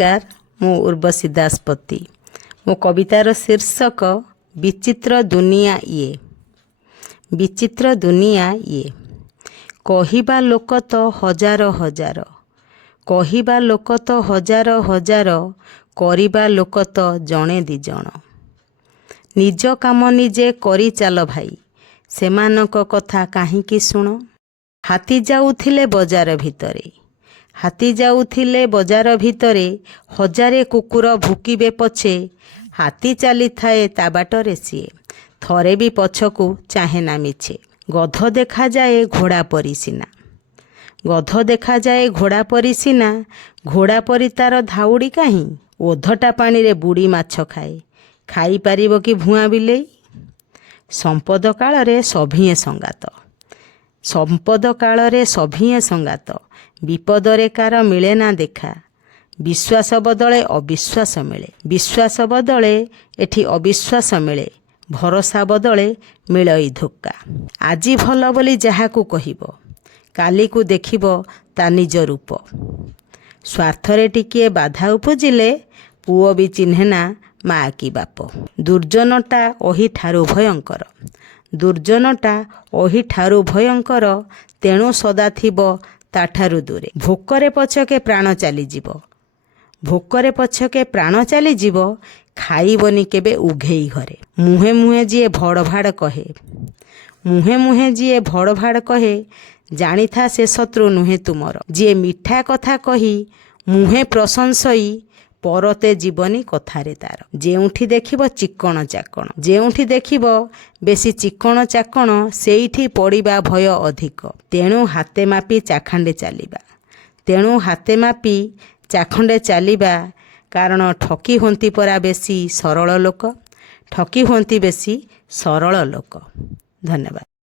नमस्कार मु उर्वशी दासपति मो कवितार शीर्षक विचित्र दुनिया ये। विचित्र दुनिया ये कहिबा लोक तो हजार हजार, कहिबा लोक तो हजार हजार, करिबा लोक तो जणे दी जण। निज काम निजे करी चाल भाई, सेमानक कथा काहींकी शुण। हाथी जाउथिले बजार भितरे, हाथी जाउथिले बजार भितरे, हजारे कुकुर भुकिबे पछे, हाथी चली थाए ता बाटरे सिए, थरे भी पछकू चाहे ना मिछे। गध देखा जाए घोड़ा परी सिना, गध देखा जाए घोड़ा परी सिना, घोड़ा परी तार धाउड़ी काहीं, ओधटा पानी रे बुड़ी माछ खाए, खाई पारिबो कि भुआ बिलेई। संपद काल रे सभिए संगात, संपद काल रे सभिए संगात, विपदरे कार मिले ना देखा। विश्वास बदले अविश्वास मिले, विश्वास बदले एठी अविश्वास मिले, भरोसा बदले मिलई धोका। आजी भल बोली जाहाकू कहिबो, काली को देखिबो ता निज रूप। स्वार्थरे टिकिए बाधा उपजिले, पुओ भी चिन्हेना मा की बाप। दुर्जनटा ओही ठारू भयंकर, दुर्जनटा ओही ठारू भयंकर, तेणु सदा थिबो ताठारू दूरे। भोकरे पछके प्राण चली जीवो, भोकरे पछके प्राण चली जीवो, खाइबनी केबे उघेई घरे। मुहे मुहे जिए भड़ भाड़ कहे, मुहे मुहे जिए भड़ भाड़ कहे, जानी था से शत्रु नुहे तुमर। जिए मिठा कथा कही मुहे प्रशंसई, परते जीवनी कथारे तार। जेउठी देखिबो चिक्कण चाकण, जेउठी देखिबो बेसी चिक्कण चाकण, सेइठी पड़िबा भय अधिक। तेणु हाते मापी चाखंडे चलिबा, तेणु हाते मापी चाखंडे चलिबा, कारण ठकी होंती परा बेसी सरल लोक, ठकी होंती बेसी सरल लोक। धन्यवाद।